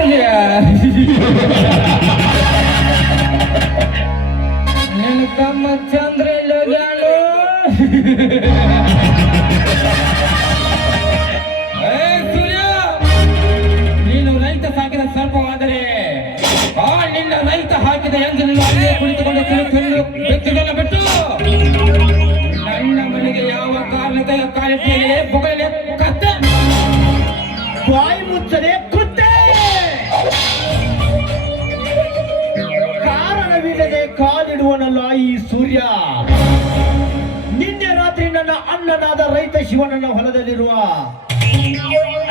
ಸೂರ್ಯ ನಿನ್ನ ತಮ್ಮ ಚಂದ್ರ ಎಲ್ಲೋಗ್ಯಾನು? ಸೂರ್ಯ, ನೀನು ರೈತ ಸಾಕಿದ ಸರ್ಪವಾದರೆ ನಿನ್ನ ರೈತ ಹಾಕಿದ ಎಂಜಲನ್ನು ಅಲ್ಲೇ ಕುಳಿತುಕೊಂಡು ಬೆಚ್ಚಗಲ್ಲ ಬಿಟ್ಟು ನನ್ನ ಮನೆಗೆ ಯಾವ ಕಾರಣದ ಕಾಲಿಟ್ಟಿಯೇ ಬೊಗಲೇ ಕತ್ತೆ ಬಾಯಿ ಮುಚ್ಚದೆ ಕುತ್ತೆ. ಕಾರಣವಿಲ್ಲದೆ ಕಾಲಿಡುವನಲ್ಲ ಈ ಸೂರ್ಯ. ನಿನ್ನೆ ರಾತ್ರಿ ನನ್ನ ಅಣ್ಣನಾದ ರೈತ ಶಿವನನ್ನ ಹೊಲದಲ್ಲಿರುವ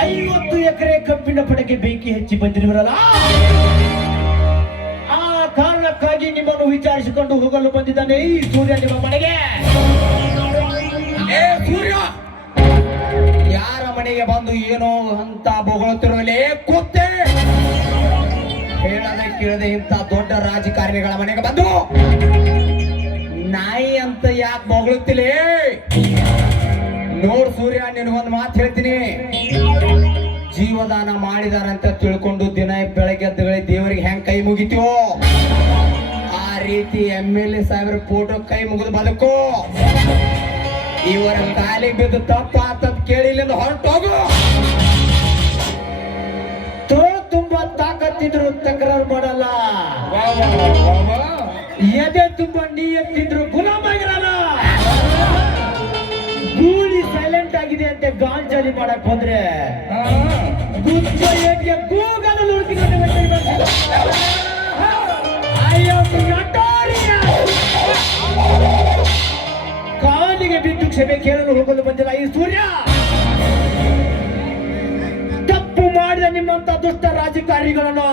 50 ಎಕರೆ ಕಬ್ಬಿನ ಪಡೆಗೆ ಬೆಂಕಿ ಹಚ್ಚಿ ಬಂದಿರುವರಲ್ಲ, ಆ ಕಾರಣಕ್ಕಾಗಿ ನಿಮ್ಮನ್ನು ವಿಚಾರಿಸಿಕೊಂಡು ಹೋಗಲು ಬಂದಿದ್ದಾನೆ ಈ ಸೂರ್ಯ ನಿಮ್ಮ ಮನೆಗೆ. ಏ ಸೂರ್ಯ, ಯಾರ ಮನೆಗೆ ಬಂದು ಏನೋ ಅಂತ ಬೊಗಳುತ್ತಿರುವಲೇ ಕೂತೆ? ಹೇಳದೆ ಕೇಳದೆ ಇಂಥ ದೊಡ್ಡ ರಾಜಕಾರಣಿಗಳ ಮನೆಗೆ ಬಂದು ನಾಯಿ ಅಂತ ಯಾಕೆ ಬೊಗಳುತ್ತಿಲೇ? ನೋಡ್ ಸೂರ್ಯ, ನಿನಗೊಂದು ಮಾತು ಹೇಳ್ತೀನಿ. ಜೀವದಾನ ಮಾಡಿದಾರಂತ ತಿಳ್ಕೊಂಡು ದಿನ ಬೆಳಗ್ಗೆ ದೇವರಿಗೆ ಹೆಂಗ್ ಕೈ ಮುಗಿತೀವೋ ಆ ರೀತಿ MLA ಸಾಹೇಬ್ರ ಫೋಟೋ ಕೈ ಮುಗಿದು ಬದುಕು. ಇವರ ಕಾಲಿಗೆ ಬಿದ್ದು ತಪ್ಪ ಆತದ್ ಕೇಳಿ ಇಲ್ಲಿಂದ ಹೊರಟೋಗು. ತೋಳು ತುಂಬಾ ತಾಕತ್ತಿದ್ರು ತಕರಾರು ಮಾಡಲ್ಲ, ಎದೆ ತುಂಬಾ ನೀಯತ್ತಿದ್ರು ಗುಲಾಮಾಗಿರಲ್ಲ. ಗೂಳಿ ಸೈಲೆಂಟ್ ಆಗಿದೆ ಅಂತ ಗಾಂಜಾಲಿ ಮಾಡಕ್ ಬಂದ್ರೆ ಗುಚ್ಚ ಏಟ್ಗೆ ಗೂಗಲ್ ಹುಡುಕಿಕೊಂಡು ಕಾಲಿಗೆ ಬಿದ್ದು ಕ್ಷಮೆ ಕೇಳಲು ಹೋಗಲು ಬಂದಿಲ್ಲ ಈ ಸೂರ್ಯ. ತಪ್ಪು ಮಾಡಿದ ನಿಮ್ಮಂತ ದುಷ್ಟ ರಾಜಕಾರಣಿಗಳನ್ನು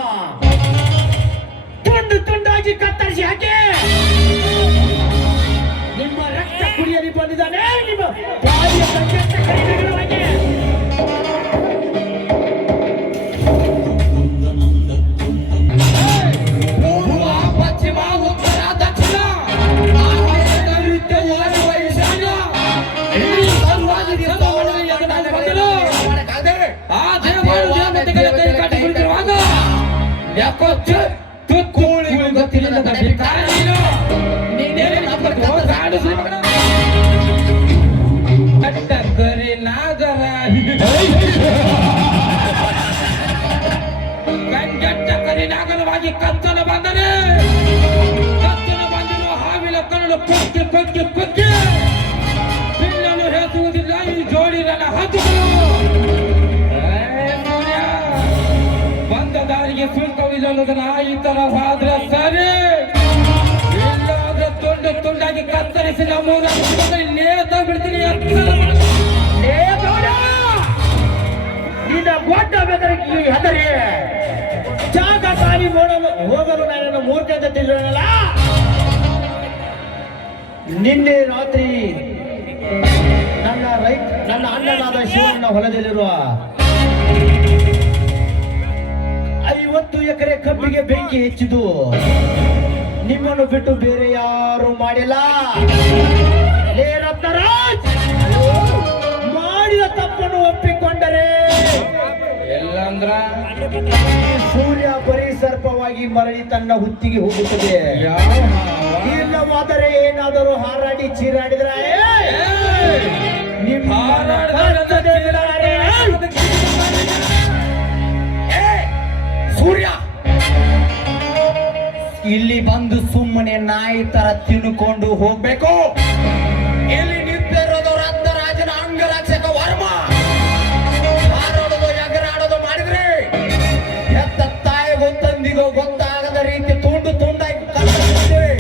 ತುಂಡು ತುಂಡಾಗಿ ಕತ್ತರಿಸಿ ಹಾಕಿ ನಿಮ್ಮ ರಕ್ತ ಕುಡಿಯಲಿ ಬಂದಿದ್ದಾನೆ ನಿಮ್ಮ ಬಾಯಿಯ ಸಂಕಷ್ಟ ಕಡಿಮೆಗಳಾಗಿ. ಪಶ್ಚಿಮ ಉತ್ತರ ದಕ್ಷಿಣ ನಾಗರವಾಗಿ ಕತ್ತಲ ಬಂದರೆ ಕತ್ತಲ ಬಂದಿರುವ ಹಾವಿನ ಕಣ್ಣು ಕೊಕ್ಕೆ ಕೊಕ್ಕೆ ಕೊಕ್ಕೆ ಬಿಲ್ಲನ್ನು ಹೇಸುವುದಿಲ್ಲ ಈ ಜೋಡಿ ನನ್ನ ಹದ್ದುಗಳು. ಬಂದ ದಾರಿಗೆ ಸುಂಕವಿಲ್ಲದ ಈ ತರವಾದ್ರೆ ಸರಿ, ಇಲ್ಲಾದ್ರೆ ತುಂಡು ತುಂಡಾಗಿ ಕತ್ತರಿಸಿ ನಮ್ಮೂರಲ್ಲಿ ನೇತ ಬಿಡ್ತೀನಿ. ನಿನ್ನ ಗೊಡ್ಡ ಬೆದರಿಕೆ ಹೆದರಿ ಜಾಗ ತಾಯಿ ನೋಡಲು ಹೋಗಲು ನನ್ನನ್ನು ಮೂರ್ತಿ ಅಂತ ತಿಳಿಯೋಣಲ್ಲ. ನಿನ್ನೆ ರಾತ್ರಿ ನನ್ನ ಅಣ್ಣನಾದ ಶಿವನ ಹೊಲದಲ್ಲಿರುವ 50 ಎಕರೆ ಕಬ್ಬಿಗೆ ಬೆಂಕಿ ಹೆಚ್ಚಿದು ನಿಮ್ಮನ್ನು ಬಿಟ್ಟು ಬೇರೆ ಯಾರು ಮಾಡಿಲ್ಲ. ಲೇ ರತ್ನರಾಜ್, ಮಾಡಿದ ತಪ್ಪನ್ನು ಒಪ್ಪಿಕೊಂಡರೆ ಎಲ್ಲಂದ್ರ ಸೂರ್ಯ ಬರೀ ಸರ್ಪವಾಗಿ ಮರಳಿ ತನ್ನ ಹುತ್ತಿಗೆ ಹೋಗುತ್ತದೆ. ಇಲ್ಲವಾದರೆ ಏನಾದರೂ ಹಾರಾಡಿ ಚೀರಾಡಿದ್ರೆ ನಿಮ್ಮ ಸೂರ್ಯ, ಇಲ್ಲಿ ಬಂದು ಸುಮ್ಮನೆ ನಾಯಿ ತರ ತಿನ್ನುಕೊಂಡು ಹೋಗ್ಬೇಕು. ಇಲ್ಲಿ ನಿಂತಿರೋದು ರತ್ನರಾಜನ ಅಂಗರಕ್ಷಕ ವರ್ಮ. ಹಾರಾಡೋದು ಎಗರಾಡೋದು ಮಾಡಿದ್ರೆ ಎತ್ತ ತಾಯಿಗೂ ತಂದಿಗೋ ಗೊತ್ತಾಗದ ರೀತಿ ತುಂಡು ತುಂಡಾಗಿ ಕತ್ತರಿಸ್ತೇವೆ.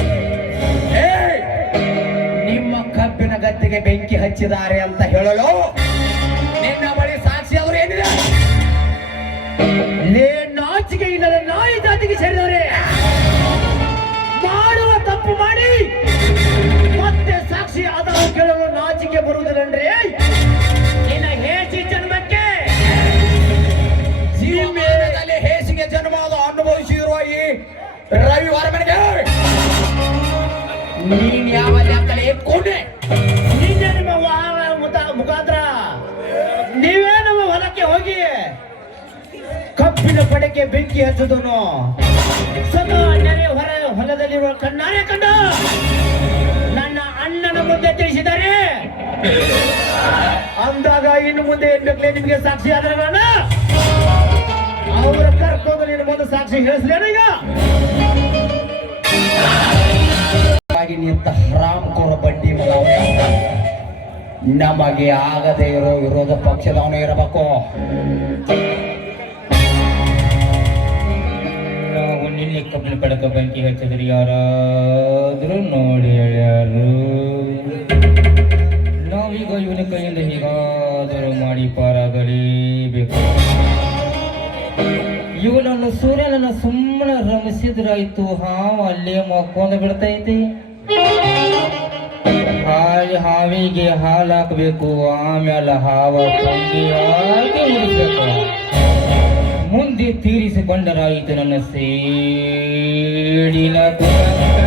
ನಿಮ್ಮ ಕಬ್ಬಿನ ಗದ್ದೆಗೆ ಬೆಂಕಿ ಹಚ್ಚಿದ್ದಾರೆ ಅಂತ ಹೇಳಲು ನಿನ್ನ ಬಳಿ ಸಾಕ್ಷಿ ಅವರು ಏನಿದೆ? ನಾಚಿಕೆ ಇಲ್ಲದ ನಾಯಿ ಜಾತಿಗೆ ಸೇರಿದವರೇ, ಮಾಡುವ ತಪ್ಪು ಮಾಡಿ ಮತ್ತೆ ಸಾಕ್ಷಿ ಆಧಾರ ಕೇಳಲು ನಾಚಿಕೆ ಬರುವುದಿಲ್ಲಂದ್ರೆ ನಿನ್ನ ಹೇಸಿ ಜನ್ಮಕ್ಕೆ ಜೀವಮಾನದಲ್ಲಿ ಹೇಸಿಗೆ ಜನ್ಮದ ಅನುಭವಿಸಿರುವ ಈ ರವಿವಾರ ಮನೆಗೆ ನೀನ್ ಯಾವ ಲೆಕ್ಕಲೆ ಎತ್ಕೊಂಡೆ? ನಿನ್ನೆ ನಿಮ್ಮ ಮುಖಾಂತರ ನೀವೇ ನಮ್ಮ ಹೊಲಕ್ಕೆ ಹೋಗಿ ಕಬ್ಬಿನ ಪಡೆಗೆ ಬೆಂಕಿ ಹಚ್ಚುದನು ಸದಾ ನೆರೆ ಹೊಲದಲ್ಲಿರುವ ಕಣ್ಣಾರೆ ಕಂಡು ನನ್ನ ಅಣ್ಣನ ಮುಂದೆ ತಿಳಿಸಿದ್ದಾರೆ ಅಂದಾಗ ಇನ್ನು ಮುಂದೆ ಏನ್ ಬೇಕಲೇ ನಿಮಗೆ ಸಾಕ್ಷಿ ಆದ್ರೆ ನಾನು ಅವರ ಕರ್ಕೊಂಡು ನಿನ್ನ ಮುಂದೆ ಸಾಕ್ಷಿ ಹೇಳಿಸ್ಲೇನ ಈಗ ನಿಂತ ಹರಾಮ್ಕೋರ ಬಡ್ಡಿ ಮಗ ನಮಗೆ ಆಗದೆ ಇರೋ ವಿರೋಧ ಪಕ್ಷದವನು ಇರಬೇಕು. ನಾವು ನಿನ್ನೆ ಕಬ್ಬಿನ ಪಡಕ ಬೆಂಕಿ ಹಚ್ಚಿದ್ರಿ ಯಾರಾದ್ರೂ ನೋಡಿ ಹೇಳ್ಯಾರು. ನಾವೀಗ ಇವನ ಕೈಯಿಂದ ಹೀಗಾದರೂ ಮಾಡಿ ಪಾರಾಗಲೇಬೇಕು. ಇವನನ್ನು ಸೂರ್ಯನನ್ನು ಸುಮ್ಮನೆ ರಮಿಸಿದ್ರಾಯ್ತು, ಹಾವು ಅಲ್ಲೇ ಮಕ್ಕೊಂಡು ಬಿಡ್ತೈತಿ. ಹಾವಿಗೆ ಹಾಲು ಹಾಕಬೇಕು, ಆಮೇಲೆ ಹಾವ ಹಾಕಿ ಉಳಿಸ್ಬೇಕು. ಮುಂದೆ ತೀರಿಸಿಕೊಂಡರಾಯಿತು ನನ್ನ ಸೇಡಿನ ದುರಂತ.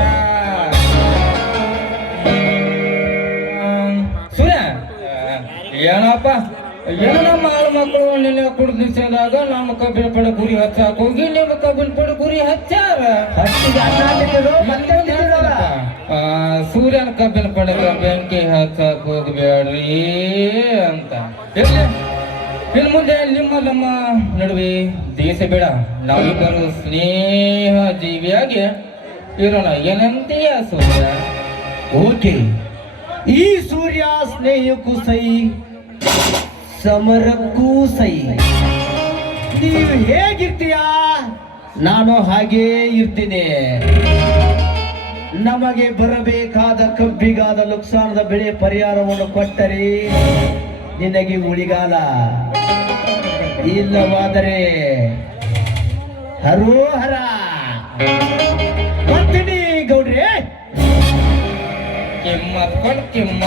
ಸೂರ್ಯ ಏನಪ್ಪ, ಏನೋ ನಮ್ಮ ಆಳು ಮಕ್ಕಳು ನಿನ್ನೆ ಕುಡಿದು ನಿಲ್ಸಿದಾಗ ನಮ್ಮ ಕಬ್ಬಿನ ಪಡೆ ಗುರಿ ಹಚ್ಚಾಕ ಹೋಗಿ ನಿಮ್ಮ ಕಬ್ಬಿನ ಪಡೆ ಗುರಿ ಹಚ್ಚಾರ. ಸೂರ್ಯನ ಕಬ್ಬಿನ ಪಡೆಗ ಬೆಂಕಿ ಹಚ್ಚಾಕ ಹೋಗ್ಬೇಡ್ರಿ ಅಂತ. ಇನ್ನು ಮುಂದೆ ನಿಮ್ಮ ನಮ್ಮ ನಡುವೆ ದೇಶ ಬೇಡ, ನಾವಿಬ್ಬರು ಸ್ನೇಹ ಜೀವಿಯಾಗಿ ಇರೋಣ. ಏನಂತೀಯ ಸೂರ್ಯ? ಓಕೆ, ಈ ಸೂರ್ಯ ಸ್ನೇಹಕ್ಕೂ ಸೈ ಸಮರಕ್ಕೂ ಸೈ. ನೀವು ಹೇಗಿರ್ತೀಯಾ ನಾನು ಹಾಗೇ ಇರ್ತೀನಿ. ನಮಗೆ ಬರಬೇಕಾದ ಕಬ್ಬಿಗಾದ ನುಕ್ಸಾನದ ಬೆಳೆ ಪರಿಹಾರವನ್ನು ಕೊಟ್ಟರೆ ನಿನಗೆ ಉಳಿಗಾಲ, ಇಲ್ಲವಾದರೆ ಹರೋಹರ. ಬರ್ತೀನಿ ಗೌಡ್ರೆ. ಕಿಮ್ಮತ್ ಕೊಡ್ ಕಿಮ್ಮತ್